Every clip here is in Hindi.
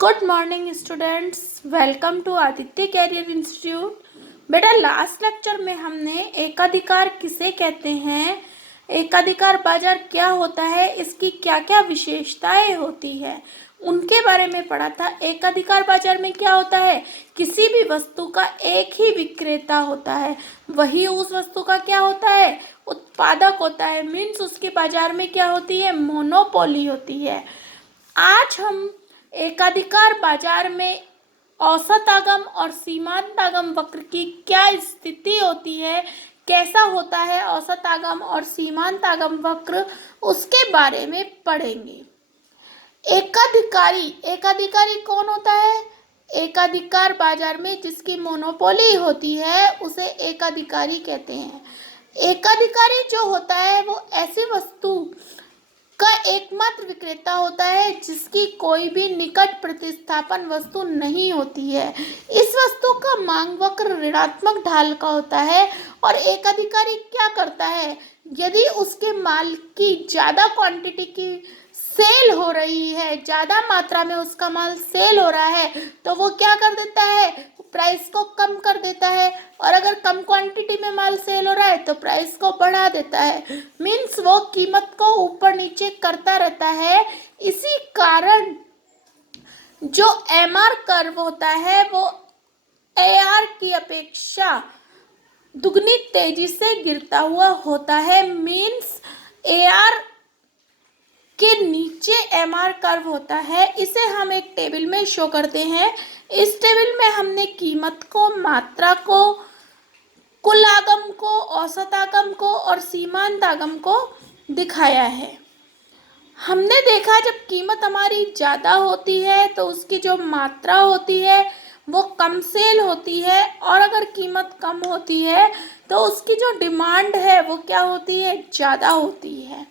Good morning students, welcome to Aditya career institute. बेटा, लास्ट लेक्चर में हमने एकाधिकार किसे कहते हैं, एकाधिकार बाजार क्या होता है, इसकी क्या क्या विशेषताएं होती है, उनके बारे में पढ़ा था। एकाधिकार बाजार में क्या होता है, किसी भी वस्तु का एक ही विक्रेता होता है, वही उस वस्तु का क्या होता है, उत्पादक होता है। मीन्स उसके बाजार में क्या होती है, मोनोपोली होती है। आज हम एकाधिकार बाजार में औसत आगम और सीमांत आगम वक्र की क्या स्थिति होती है, कैसा होता है औसत आगम और सीमांत आगम वक्र, उसके बारे में पढ़ेंगे। एकाधिकारी एकाधिकारी कौन होता है? एकाधिकार बाजार में जिसकी मोनोपोली होती है उसे एकाधिकारी कहते हैं। एकाधिकारी जो होता है वो ऐसी वस्तु का एकमात्र विक्रेता होता है जिसकी कोई भी निकट प्रतिस्थापन वस्तु नहीं होती है। इस वस्तु का मांग वक्र ऋणात्मक ढाल का होता है और एकाधिकारी क्या करता है, यदि उसके माल की ज़्यादा क्वांटिटी की सेल हो रही है, ज़्यादा मात्रा में उसका माल सेल हो रहा है, तो वो क्या कर देता है, प्राइस को कम कर देता है। और अगर कम क्वांटिटी में माल सेल हो रहा है तो प्राइस को बढ़ा देता है। मीन्स वो कीमत को ऊपर नीचे करता रहता है। इसी कारण जो एमआर कर्व होता है वो एआर की अपेक्षा दुगनी तेजी से गिरता हुआ होता है। मीन्स एआर के नीचे एमआर कर्व होता है। इसे हम एक टेबल में शो करते हैं। इस टेबल में हमने कीमत को, मात्रा को, कुल आगम को, औसत आगम को और सीमांत आगम को दिखाया है। हमने देखा जब कीमत हमारी ज़्यादा होती है तो उसकी जो मात्रा होती है वो कम सेल होती है, और अगर कीमत कम होती है तो उसकी जो डिमांड है वो क्या होती है, ज़्यादा होती है।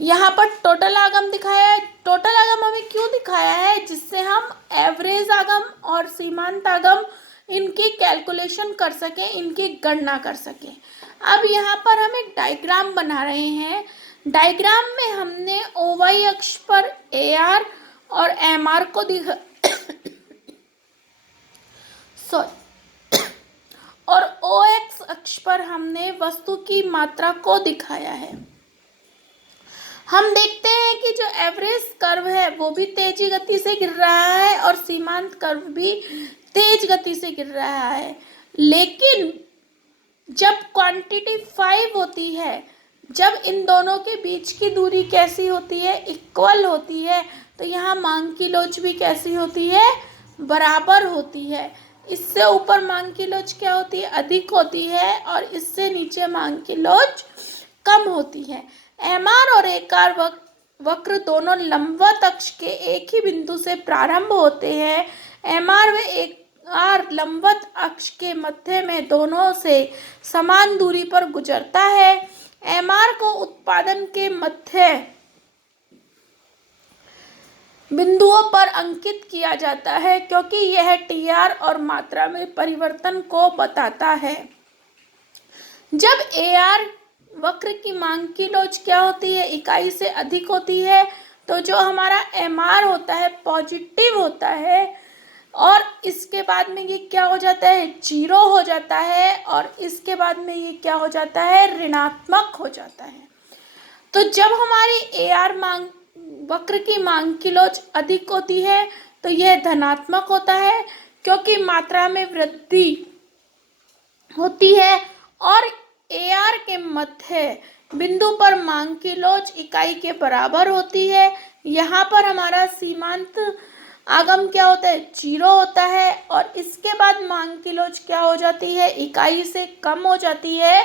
यहाँ पर टोटल आगम दिखाया है। टोटल आगम हमें क्यों दिखाया है, जिससे हम एवरेज आगम और सीमांत आगम इनकी कैलकुलेशन कर सकें, इनकी गणना कर सकें। अब यहाँ पर हम एक डायग्राम बना रहे हैं। डायग्राम में हमने ओ वाई अक्ष पर ए आर और एम आर को और ओ एक्स अक्ष पर हमने वस्तु की मात्रा को दिखाया है। हम देखते हैं कि जो एवरेज कर्व है वो भी तेजी गति से गिर रहा है और सीमांत कर्व भी तेज गति से गिर रहा है। लेकिन जब क्वांटिटी 5 होती है, जब इन दोनों के बीच की दूरी कैसी होती है, इक्वल होती है, तो यहाँ मांग की लोच भी कैसी होती है, बराबर होती है। इससे ऊपर मांग की लोच क्या होती है, अधिक होती है, और इससे नीचे मांग की लोच कम होती है। एमआर और एकार वक्र दोनों लंबवत अक्ष के एक ही बिंदु से प्रारंभ होते हैं। एमआर व एकार लंबवत अक्ष के मध्य में दोनों से समान दूरी पर गुजरता है। एमआर को उत्पादन के मध्य बिंदुओं पर अंकित किया जाता है क्योंकि यह टीआर और मात्रा में परिवर्तन को बताता है। जब एआर वक्र की मांग की लोच क्या होती है, इकाई से अधिक होती है, तो जो हमारा एमआर होता है पॉजिटिव होता है, और इसके बाद में ये क्या हो जाता है, जीरो हो जाता है, और इसके बाद में ये क्या हो जाता है, ऋणात्मक हो जाता है। तो जब हमारी एआर मांग वक्र की मांग की लोच अधिक होती है तो यह धनात्मक होता है क्योंकि मात्रा में वृद्धि होती है, और एआर के मध्य बिंदु पर मांग की लोच इकाई के बराबर होती है। यहाँ पर हमारा सीमांत आगम क्या होता है, जीरो होता है, और इसके बाद मांग की लोच क्या हो जाती है, इकाई से कम हो जाती है।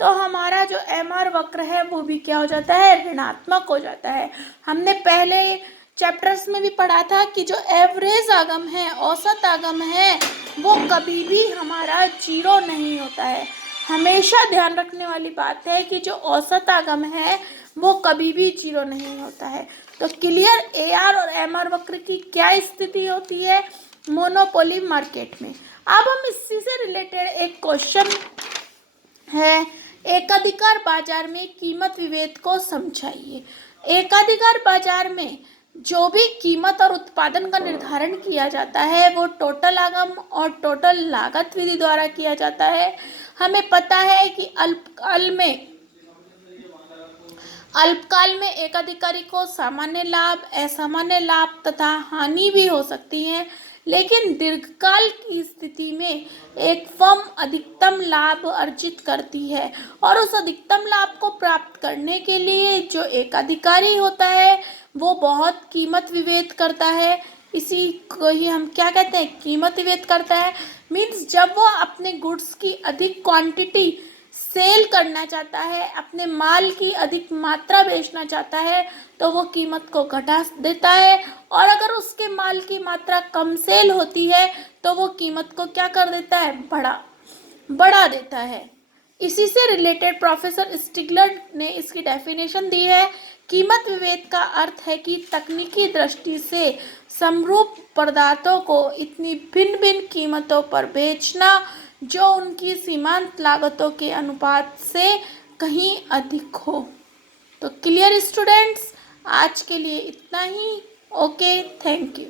तो हमारा जो एमआर वक्र है वो भी क्या हो जाता है, ऋणात्मक हो जाता है। हमने पहले चैप्टर्स में भी पढ़ा था कि जो एवरेज आगम है, औसत आगम है, वो कभी भी हमारा जीरो नहीं होता है। हमेशा ध्यान रखने वाली बात है कि जो औसत आगम है वो कभी भी जीरो नहीं होता है। तो क्लियर, एआर और एमआर वक्र की क्या स्थिति होती है मोनोपोली मार्केट में। अब हम इसी से रिलेटेड एक क्वेश्चन है, एकाधिकार बाजार में कीमत विभेद को समझाइए। एकाधिकार बाजार में जो भी कीमत और उत्पादन का निर्धारण किया जाता है वो टोटल आगम और टोटल लागत विधि द्वारा किया जाता है। हमें पता है कि अल्पकाल में एक अधिकारी को सामान्य लाभ, असामान्य लाभ तथा हानि भी हो सकती है, लेकिन दीर्घकाल की स्थिति में एक फर्म अधिकतम लाभ अर्जित करती है और उस अधिकतम लाभ को प्राप्त करने के लिए जो एक अधिकारी होता है वो बहुत कीमत विभेद करता है। इसी को ही हम क्या कहते हैं, कीमत विभेद करता है। मीन्स जब वो अपने गुड्स की अधिक क्वांटिटी सेल करना चाहता है, अपने माल की अधिक मात्रा बेचना चाहता है, तो वो कीमत को घटा देता है, और अगर उसके माल की मात्रा कम सेल होती है तो वो कीमत को क्या कर देता है, बढ़ा देता है। इसी से रिलेटेड प्रोफेसर स्टिगलर ने इसकी डेफिनेशन दी है। कीमत विभेद का अर्थ है कि तकनीकी दृष्टि से समरूप पदार्थों को इतनी भिन्न भिन्न कीमतों पर बेचना जो उनकी सीमांत लागतों के अनुपात से कहीं अधिक हो। तो क्लियर स्टूडेंट्स, आज के लिए इतना ही। Okay, thank you.